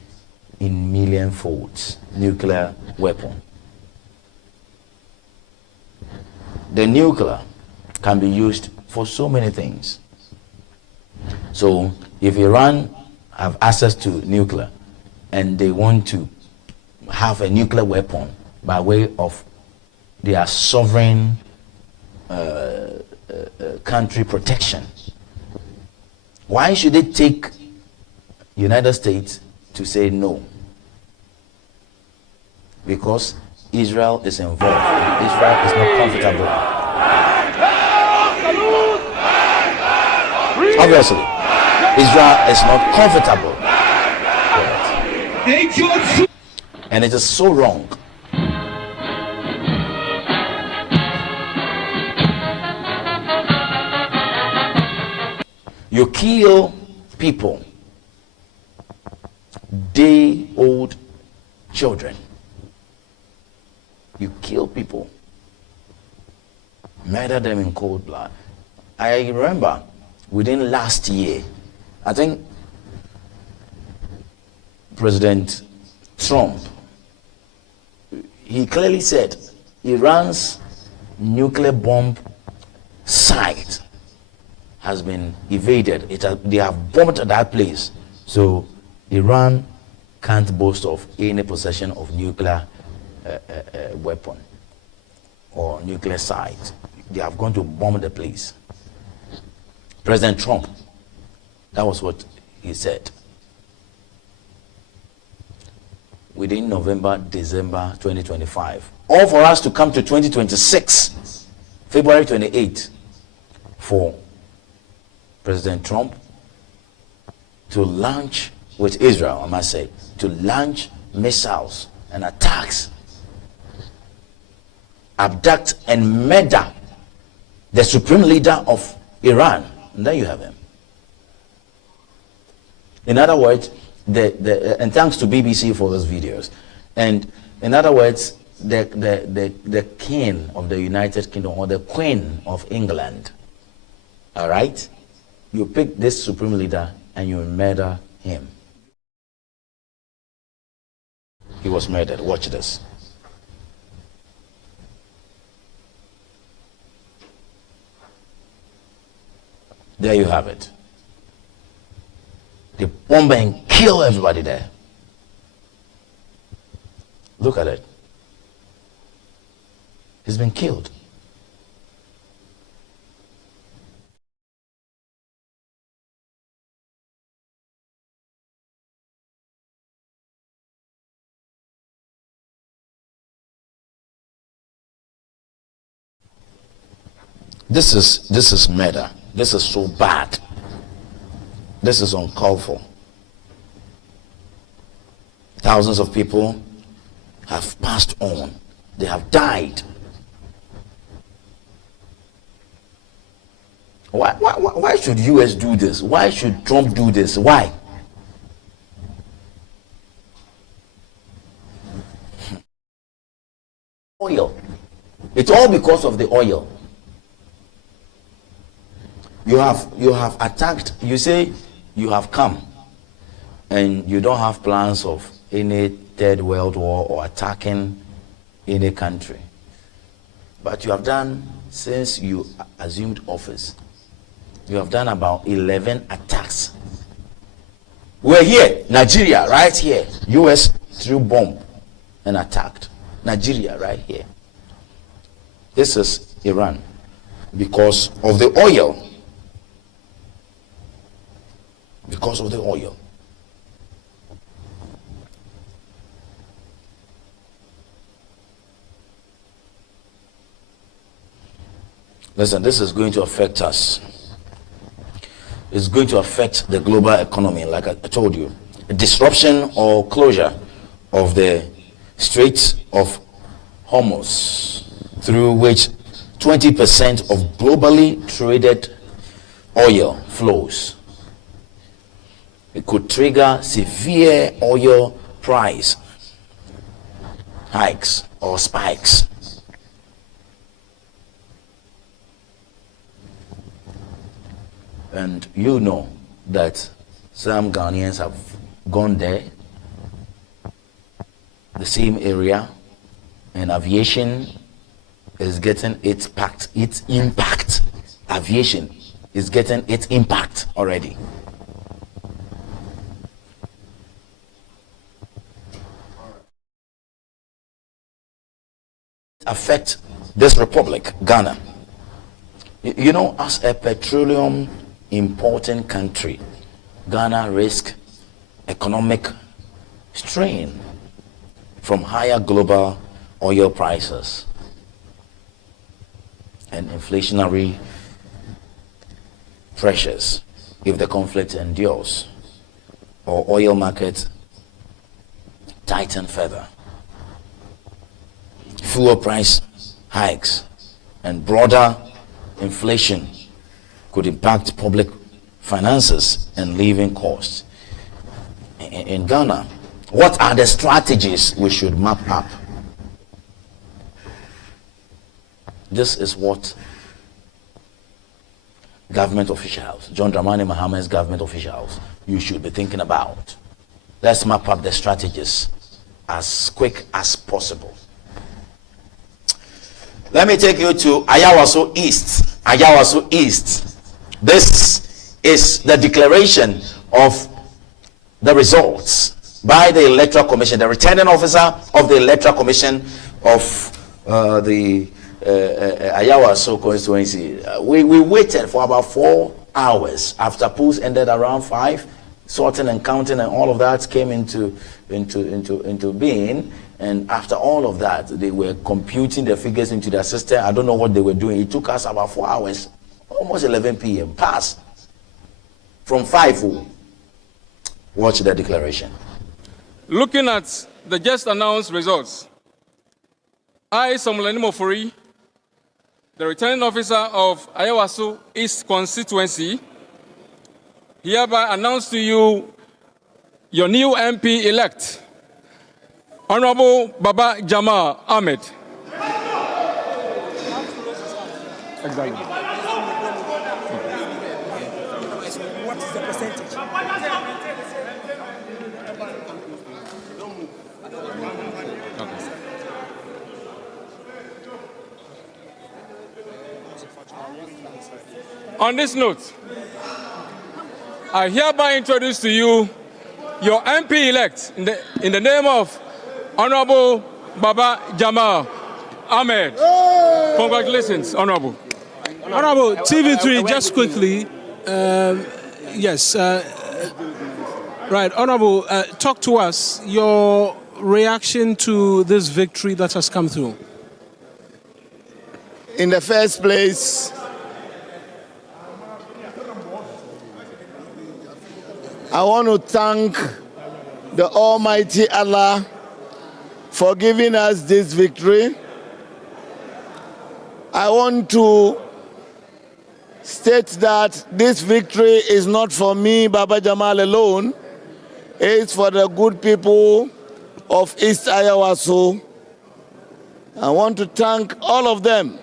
in million folds, nuclear weapon. The nuclear can be used for so many things. So if Iran have access to nuclear and they want to have a nuclear weapon by way of their sovereign country protection, why should it take United States to say no? Because Israel is involved. Israel is not comfortable. Obviously, Israel is not comfortable. And it is so wrong. You kill people, day-old children. You kill people, murder them in cold blood. I remember within last year, I think President Trump, he clearly said Iran's nuclear bomb site has been evaded. They have bombed that place. So Iran can't boast of any possession of nuclear weapon or nuclear site. They have gone to bomb the place. President Trump, that was what he said. Within November, December 2025. All for us to come to 2026, February 28, for President Trump to launch, with Israel, I must say, to launch missiles and attacks, abduct and murder the supreme leader of Iran. And there you have him. In other words, and thanks to BBC for those videos. And in other words, the king of the United Kingdom or the queen of England, all right, you pick this supreme leader and you murder him. He was murdered. Watch this. There you have it. They bomb and kill everybody there. Look at it. He's been killed. This is murder. This is so bad. This is uncalled for. Thousands of people have passed on. They have died. Why should US do this? Why should Trump do this? Why? Oil. It's all because of the oil. You have attacked. You say you have come and you don't have plans of any third world war or attacking any country, but you have done, since you assumed office, you have done about 11 attacks. We're here, Nigeria, right here. US threw bomb and attacked Nigeria right here. This is Iran because of the oil. Because of the oil. Listen, this is going to affect us. It's going to affect the global economy, like I told you. A disruption or closure of the Straits of Hormuz, through which 20% of globally traded oil flows. It could trigger severe oil price hikes or spikes. And you know that some Ghanaians have gone there, the same area, and aviation is getting its impact. Aviation is getting its impact already. Affect this republic, Ghana. You know, as a petroleum importing country, Ghana risks economic strain from higher global oil prices and inflationary pressures if the conflict endures or oil markets tighten further. fuel price hikes and broader inflation could impact public finances and living costs in Ghana. What are the strategies we should map up? This is what government officials, John Dramani Mahama's government officials, you should be thinking about. Let's map up the strategies as quick as possible. Let me take you to Ayawaso East. Ayawaso East. This is the declaration of the results by the Electoral Commission, the returning officer of the Electoral Commission of the Ayawaso constituency. We waited for about 4 hours after polls ended around 5. Sorting and counting and all of that came into being. And after all of that, they were computing the figures into their system. I don't know what they were doing. It took us about 4 hours, almost 11 p.m. Pass from 5. Watch the declaration. Looking at the just announced results, I, Samuel Mofori, the returning officer of Ayawaso East constituency, hereby announce to you your new MP-elect, Honorable Baba Jamal Ahmed. Exactly. What is the percentage? On this note, I hereby introduce to you your MP-elect in the name of Honorable Baba Jamal Ahmed. Congratulations, Honorable. Honorable, TV3, just quickly. Yes. Right, Honorable, talk to us, your reaction to this victory that has come through. In the first place, I want to thank the Almighty Allah for giving us this victory. I want to state that this victory is not for me, Baba Jamal, alone. It's for the good people of East Ayawaso. I want to thank all of them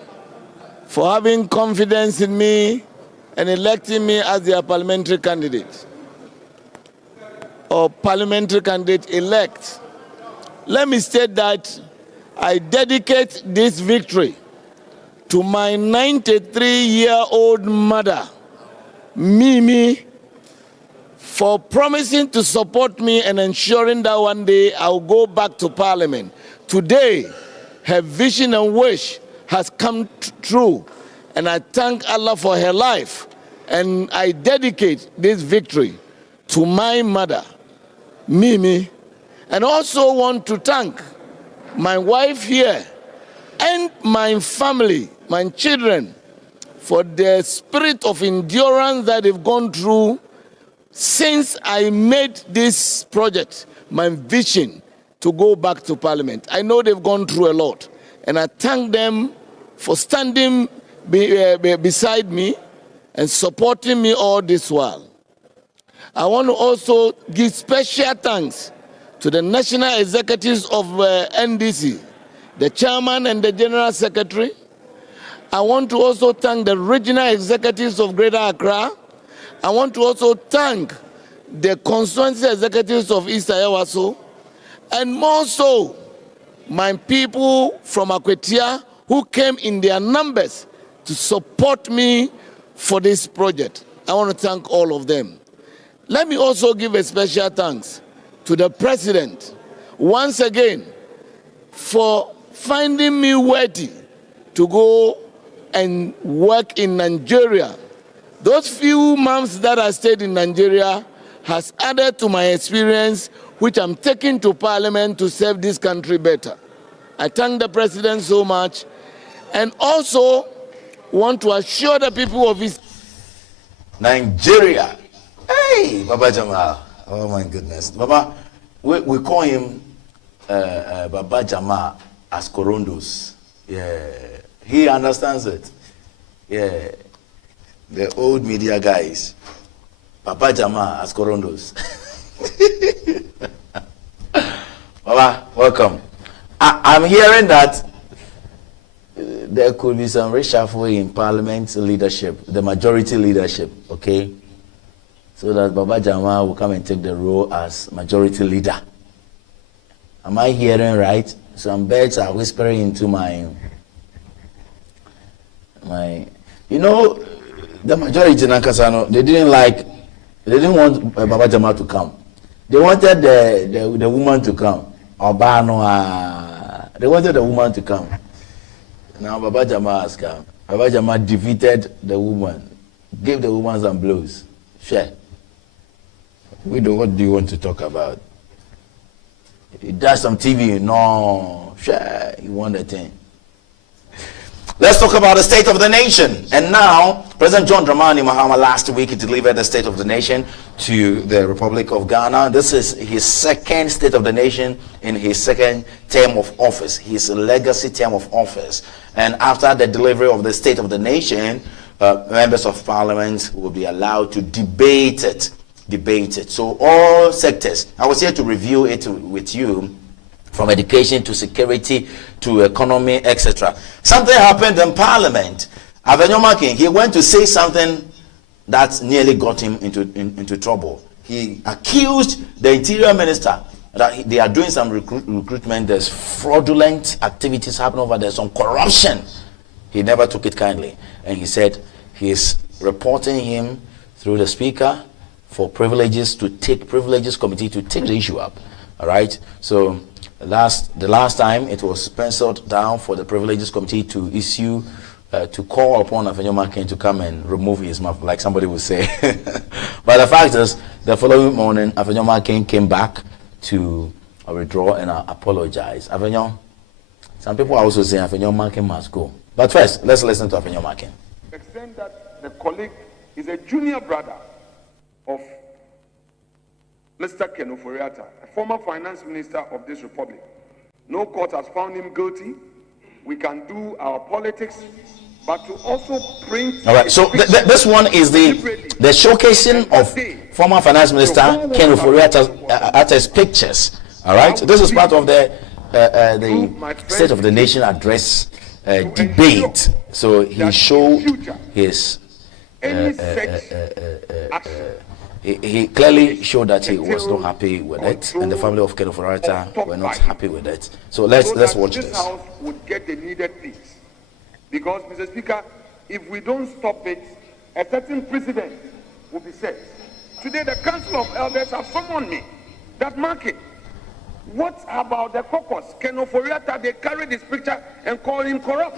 for having confidence in me and electing me as their parliamentary candidate or parliamentary candidate-elect. Let me state that I dedicate this victory to my 93-year-old mother, Mimi, for promising to support me and ensuring that one day I'll go back to Parliament. Today, her vision and wish has come true, and I thank Allah for her life, and I dedicate this victory to my mother, Mimi, and also want to thank my wife here and my family, my children, for the spirit of endurance that they've gone through since I made this project my vision to go back to Parliament. I know they've gone through a lot, and I thank them for standing beside me and supporting me all this while. I want to also give special thanks to the national executives of NDC, the chairman and the general secretary. I want to also thank the regional executives of Greater Accra. I want to also thank the constituency executives of East Ayawaso, and more so, my people from Akwetia who came in their numbers to support me for this project. I want to thank all of them. Let me also give a special thanks to the President once again for finding me worthy to go and work in Nigeria. Those few months that I stayed in Nigeria has added to my experience, which I'm taking to Parliament to serve this country better. I thank the President so much, and also want to assure the people of Nigeria. Hey, Baba Jamal. Oh my goodness. Baba, we call him Baba Jamal as Corondos. Yeah, he understands it. Yeah, the old media guys. Papa Jama as Corondos. Baba, welcome. I'm hearing that there could be some reshuffle in Parliament leadership, the majority leadership, okay? So that Baba Jama will come and take the role as majority leader. Am I hearing right? Some birds are whispering into my, you know, the majority in Ankasano, they didn't want Baba Jama to come. They wanted the woman to come. They wanted the woman to come. Now Baba Jama has come. Baba Jama defeated the woman, gave the woman some blows. Share. What do you want to talk about? He does some TV. No, share. He won the thing. Let's talk about the state of the nation. And now, President John Dramani Mahama last week delivered the state of the nation to the Republic of Ghana. This is his second state of the nation in his second term of office, his legacy term of office. And after the delivery of the state of the nation, members of parliament will be allowed to debate it. So all sectors, I was here to review it with you, from education to security to economy, etc. Something happened in Parliament. Avenyoma King, he went to say something that nearly got him into trouble. He accused the Interior Minister that they are doing some recruitment. There's fraudulent activities happening over there, some corruption. He never took it kindly. And he said he's reporting him through the Speaker for privileges committee to take the issue up. All right. So the last time it was penciled down for the privileges committee to issue to call upon Avenyoma King to come and remove his mouth, like somebody would say. But the fact is, the following morning, Avenyoma King came back to withdraw and apologize. Avenyoma, some people are also saying Avenyoma King must go. But first, let's listen to Avenyoma King. To the extent that the colleague is a junior brother of Mr. Ken Ofori-Atta, a former finance minister of this republic. No court has found him guilty. We can do our politics, but to also print... All right, so this one is the showcasing of former finance minister Ken Ofori-Atta's pictures. All right, so this is part of the State of the Nation address debate. So he showed his... He clearly showed that he was not happy with it, and the family of Ken Ofori-Atta were not happy with it. So let's watch this. House would get the needed peace, because, Mr. Speaker, if we don't stop it, a certain precedent will be set. Today, the Council of Elders have summoned me. That market. What about the caucus? Ken Ofori-Atta, they carry this picture and call him corrupt.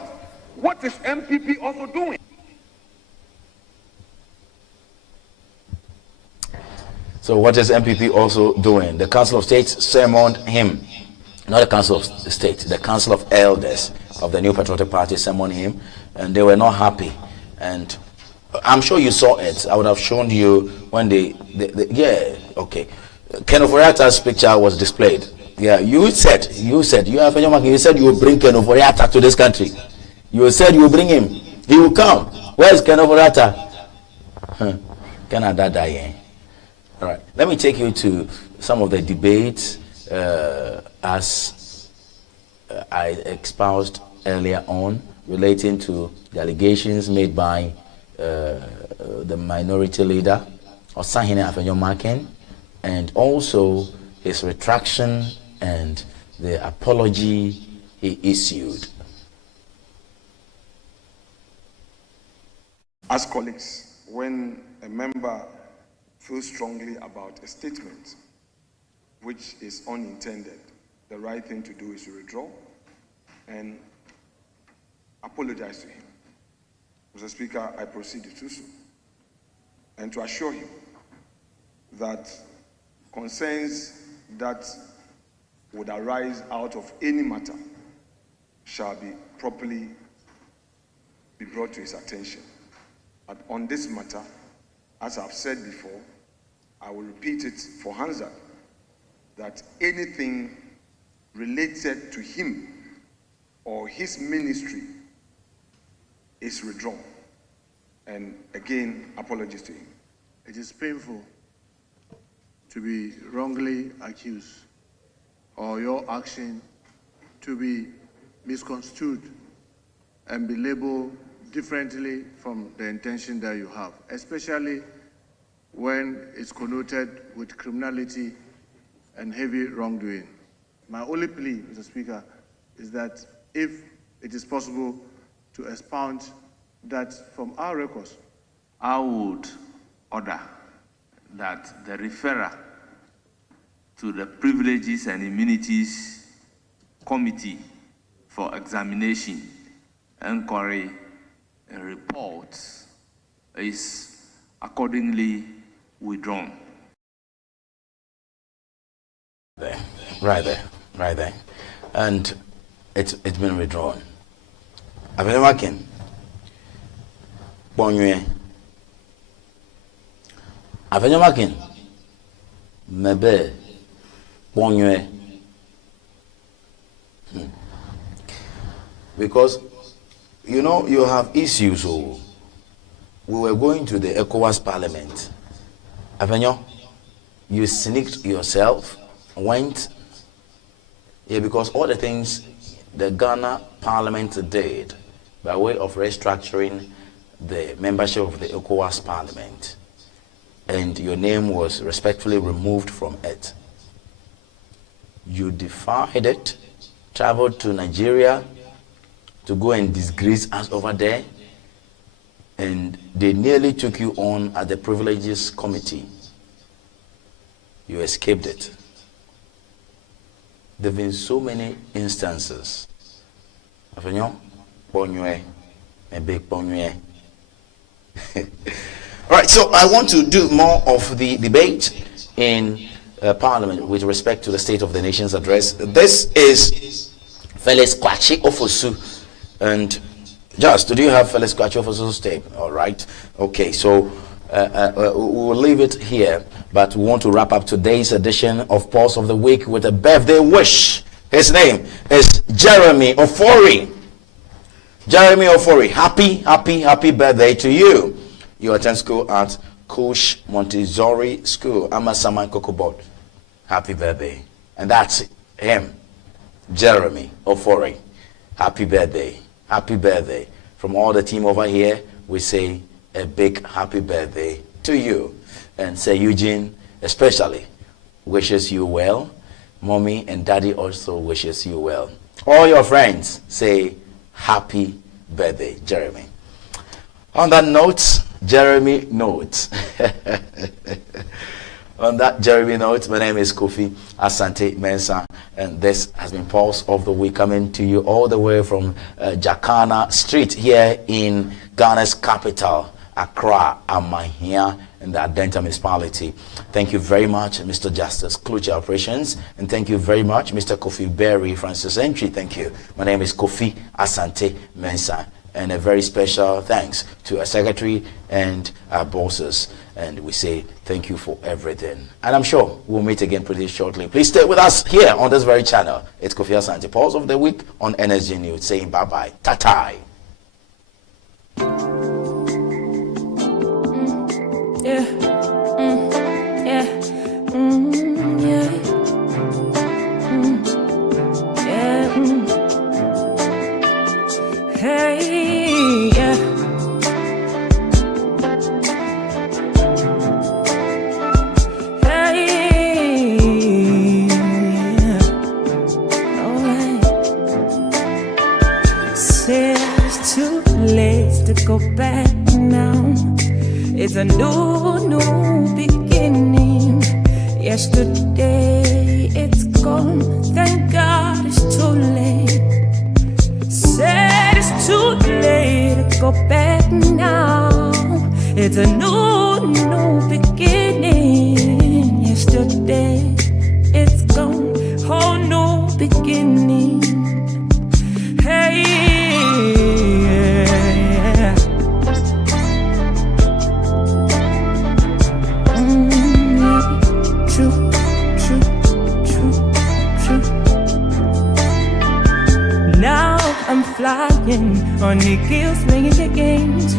What is MPP also doing? So what is MPP also doing? The Council of State summoned him. Not the Council of State, the Council of Elders of the New Patriotic Party summoned him, and they were not happy. And I'm sure you saw it. I would have shown you when yeah, okay. Ken Ofori-Atta's picture was displayed. Yeah, you said you said you will bring Ken Ofori-Atta to this country. You said you will bring him. He will come. Where is Ken Ofori-Atta? Canada dying. All right, let me take you to some of the debates as I espoused earlier on, relating to the allegations made by the minority leader, Osahene Avenyoma King, and also his retraction and the apology he issued. As colleagues, when a member feels strongly about a statement which is unintended, the right thing to do is to withdraw and apologize to him. Mr. Speaker, I proceed to do so, and to assure him that concerns that would arise out of any matter shall be properly brought to his attention. But on this matter, as I've said before, I will repeat it for Hamzat, that anything related to him or his ministry is withdrawn. And again, apologies to him. It is painful to be wrongly accused or your action to be misconstrued and be labeled differently from the intention that you have, especially when it's connoted with criminality and heavy wrongdoing. My only plea, Mr. Speaker, is that if it is possible to expound that from our records. I would order that the referrer to the Privileges and Immunities Committee for examination, inquiry, and reports is accordingly withdrawn. Right there. And it's been withdrawn. I've been working. Bonye. I've been working. Mebe. Bonye. Because, you know, you have issues. So we were going to the ECOWAS Parliament. Avenyo, you sneaked yourself, went. Yeah, because all the things the Ghana Parliament did by way of restructuring the membership of the ECOWAS Parliament, and your name was respectfully removed from it. You defied it, traveled to Nigeria to go and disgrace us over there, and they nearly took you on at the Privileges Committee. You escaped it. There have been so many instances. All right, so I want to do more of the debate in Parliament with respect to the State of the Nation's address. This is Felix Kwakye Ofosu. And just, do you have Felix Kwakye Ofosu's tape? All right. Okay, so we'll leave it here, but we want to wrap up today's edition of Pulse of the Week with a birthday wish. His name is Jeremy Ofori. Jeremy Ofori, happy birthday to you. You attend school at Kush Montessori School, Amasaman Kokobot. Happy birthday. And that's him, Jeremy Ofori. Happy birthday. Happy birthday. From all the team over here, we say a big happy birthday to you. And Sir Eugene especially wishes you well. Mommy and Daddy also wishes you well. All your friends say happy birthday, Jeremy. On that note, Jeremy note. On that Jeremy note, my name is Kofi Asante Mensah, and this has been Pulse of the Week, coming to you all the way from Jacana Street here in Ghana's capital, Accra, Amahia, in the Adenta municipality. Thank you very much, Mr. Justice Kluge Operations, and thank you very much, Mr. Kofi Berry Francis Entry. Thank you. My name is Kofi Asante Mensah, and a very special thanks to our secretary and our bosses. And we say thank you for everything. And I'm sure we'll meet again pretty shortly. Please stay with us here on this very channel. It's Kofi Asante, Pulse of the Week on NSG News, saying bye-bye. Ta-ta. Yeah. Yeah. Yeah. Yeah. Hey, yeah. Go back now. It's a new beginning. Yesterday it's gone. Thank God it's too late. Said it's too late to go back now. It's a new beginning. Yesterday it's gone. Whole new beginning. Hey. on the gills playing the games.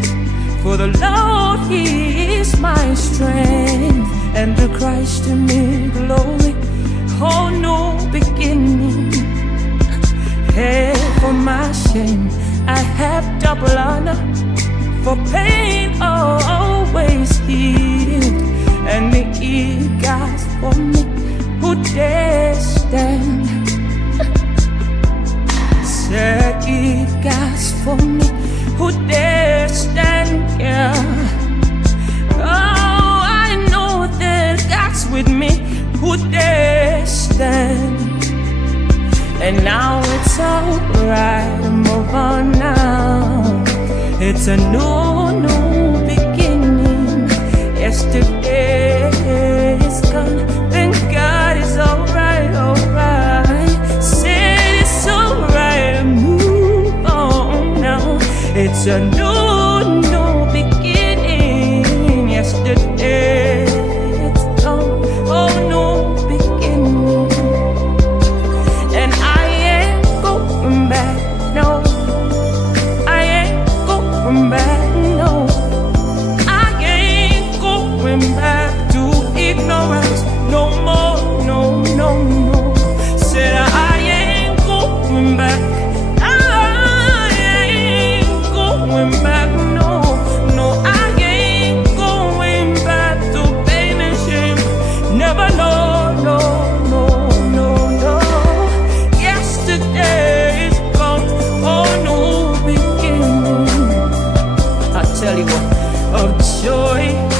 For the Lord, He is my strength, and the Christ in me glory, oh no beginning. Hey, for my shame, I have double honor, for pain always healed, and the eagles for me, who dare stand? Said eagles for me, who dare stand? Yeah. Oh, I know that God's with me, who dare stand? And now it's alright, move on now. It's a new beginning. Yesterday is gone, then God is alright, alright. Said it's alright, move on now. It's a new beginning. Yesterday it's gone, oh no beginning. And I ain't going back, no. I ain't going back, no. I ain't going back to ignorance no more, no, no, no. Said I ain't going back. Back, no, no, I ain't going back to pain and shame. Never, no, no, no, no, no. Yesterday is gone, oh no beginning. I tell you what, of joy.